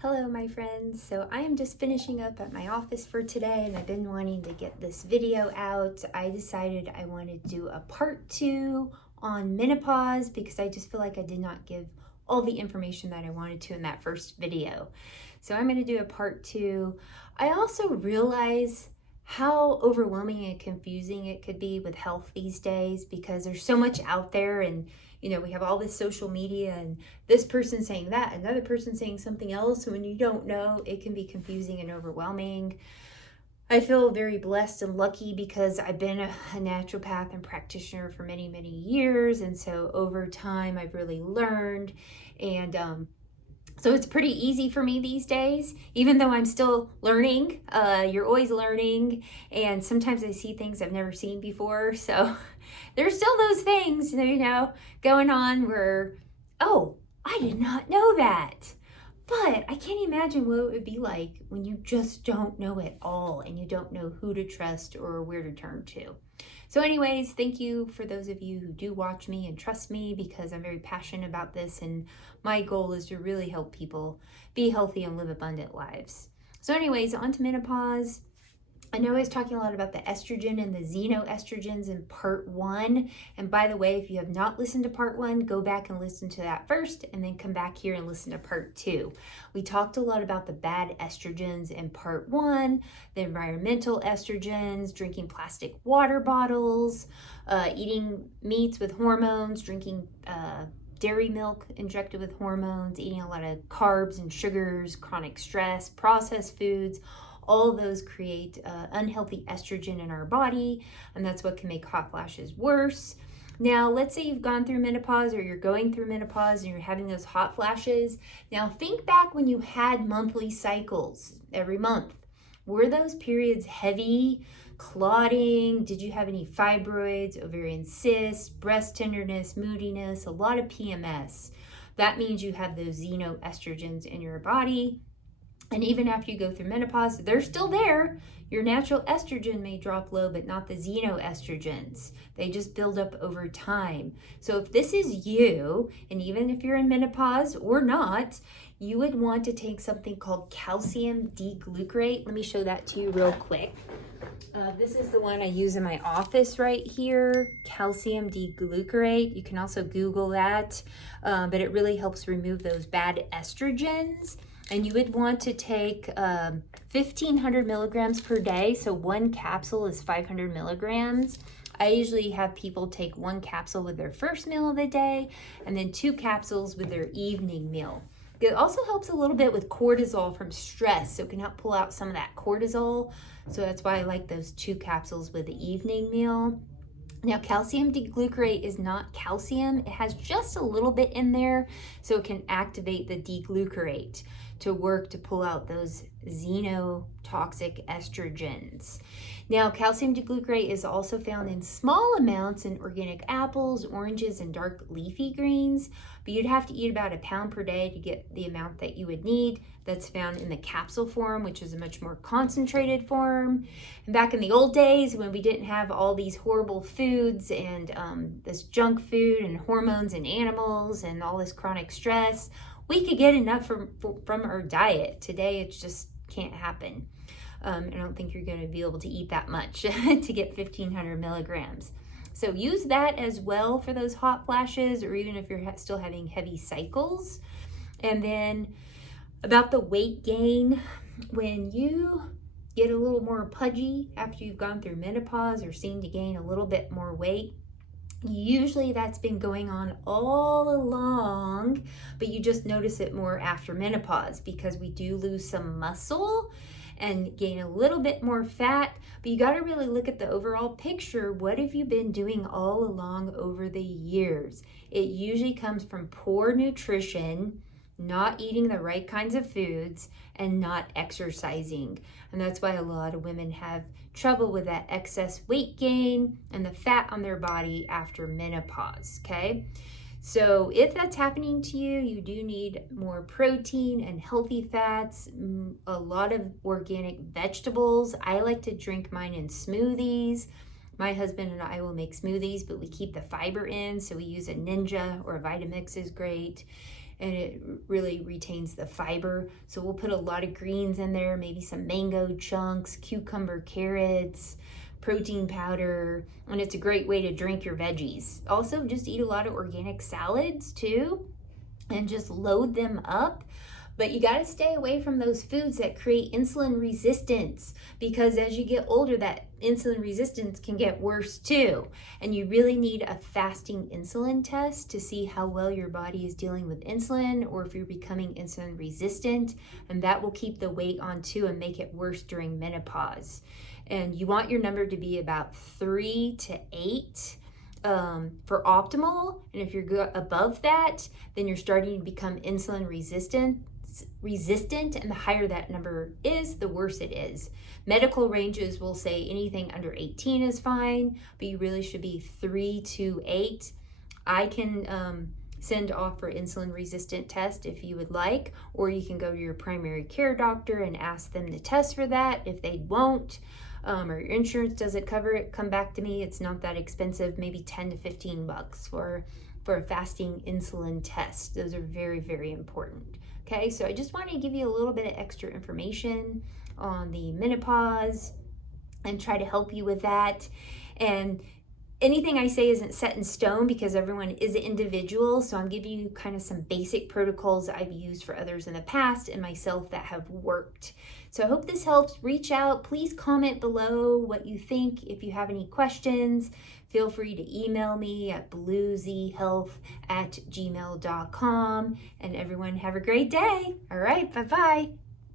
Hello my friends, so I am just finishing up at my office for today and I've been wanting to get this video out. I decided I wanted to do a part 2 on menopause because I just feel like I did not give all the information that I wanted to in that first video. So I'm going to do a part 2. I also realize how overwhelming and confusing it could be with health these days because there's so much out there, and we have all this social media and this person saying that, another person saying something else. So when you don't know, it can be confusing and overwhelming. I feel very blessed and lucky because I've been a naturopath and practitioner for many, many years. And so over time, I've really learned. And so it's pretty easy for me these days, even though I'm still learning. You're always learning. And sometimes I see things I've never seen before. So there's still those things, going on where, oh, I did not know that. But I can't imagine what it would be like when you just don't know it all and you don't know who to trust or where to turn to. So anyways, thank you for those of you who do watch me and trust me, because I'm very passionate about this and my goal is to really help people be healthy and live abundant lives. So anyways, on to menopause. I know I was talking a lot about the estrogen and the xenoestrogens in part 1. And by the way, if you have not listened to part 1, go back and listen to that first and then come back here and listen to part 2. We talked a lot about the bad estrogens in part 1, the environmental estrogens, drinking plastic water bottles, eating meats with hormones, drinking dairy milk injected with hormones, eating a lot of carbs and sugars, chronic stress, processed foods. All those create unhealthy estrogen in our body, and that's what can make hot flashes worse. Now, let's say you've gone through menopause or you're going through menopause and you're having those hot flashes. Now, think back when you had monthly cycles every month. Were those periods heavy, clotting? Did you have any fibroids, ovarian cysts, breast tenderness, moodiness, a lot of PMS? That means you have those xenoestrogens in your body. And even after you go through menopause, they're still there. Your natural estrogen may drop low, but not the xenoestrogens. They just build up over time. So if this is you, and even if you're in menopause or not, you would want to take something called calcium D-glucarate. Let me show that to you real quick. This is the one I use in my office right here, calcium D-glucarate. You can also Google that, but it really helps remove those bad estrogens. And you would want to take 1,500 milligrams per day. So one capsule is 500 milligrams. I usually have people take one capsule with their first meal of the day and then 2 capsules with their evening meal. It also helps a little bit with cortisol from stress. So it can help pull out some of that cortisol. So that's why I like those 2 capsules with the evening meal. Now, calcium D-glucarate is not calcium. It has just a little bit in there, so it can activate the D-glucarate to work to pull out those xenotoxic estrogens. Now, calcium D-glucarate is also found in small amounts in organic apples, oranges, and dark leafy greens, but you'd have to eat about 1 pound per day to get the amount that you would need. That's found in the capsule form, which is a much more concentrated form. And back in the old days when we didn't have all these horrible foods and this junk food and hormones and animals and all this chronic stress, we could get enough from our diet. Today, it just can't happen. I don't think you're going to be able to eat that much to get 1,500 milligrams. So use that as well for those hot flashes, or even if you're still having heavy cycles. And then about the weight gain, when you get a little more pudgy after you've gone through menopause or seem to gain a little bit more weight, usually that's been going on all along, but you just notice it more after menopause because we do lose some muscle and gain a little bit more fat. But you got to really look at the overall picture. What have you been doing all along over the years? It usually comes from poor nutrition, not eating the right kinds of foods, and not exercising. And that's why a lot of women have trouble with that excess weight gain and the fat on their body after menopause, okay? So if that's happening to you, you do need more protein and healthy fats, a lot of organic vegetables. I like to drink mine in smoothies. My husband and I will make smoothies, but we keep the fiber in, so we use a Ninja or a Vitamix is great. and it really retains the fiber. So we'll put a lot of greens in there, maybe some mango chunks, cucumber, carrots, protein powder, and it's a great way to drink your veggies. Also, just eat a lot of organic salads too, and just load them up. But you got to stay away from those foods that create insulin resistance, because as you get older, that insulin resistance can get worse too. And you really need a fasting insulin test to see how well your body is dealing with insulin, or if you're becoming insulin resistant, and that will keep the weight on too and make it worse during menopause. And you want your number to be about 3 to 8 for optimal. And if you're above that, then you're starting to become insulin resistant, and the higher that number is, the worse it is. Medical ranges will say anything under 18 is fine, but you really should be 3 to 8. I can send off for insulin resistant test if you would like, or you can go to your primary care doctor and ask them to test for that. If they won't, or your insurance doesn't cover it, come back to me. It's not that expensive, maybe 10 to 15 bucks for a fasting insulin test. Those are very, very important. Okay, so I just wanted to give you a little bit of extra information on the menopause and try to help you with that. And anything I say isn't set in stone, because everyone is an individual. So I'm giving you kind of some basic protocols I've used for others in the past and myself that have worked. So I hope this helps. Reach out. Please comment below what you think. If you have any questions, feel free to email me at bluezehealth@gmail.com. And everyone have a great day. All right, bye-bye.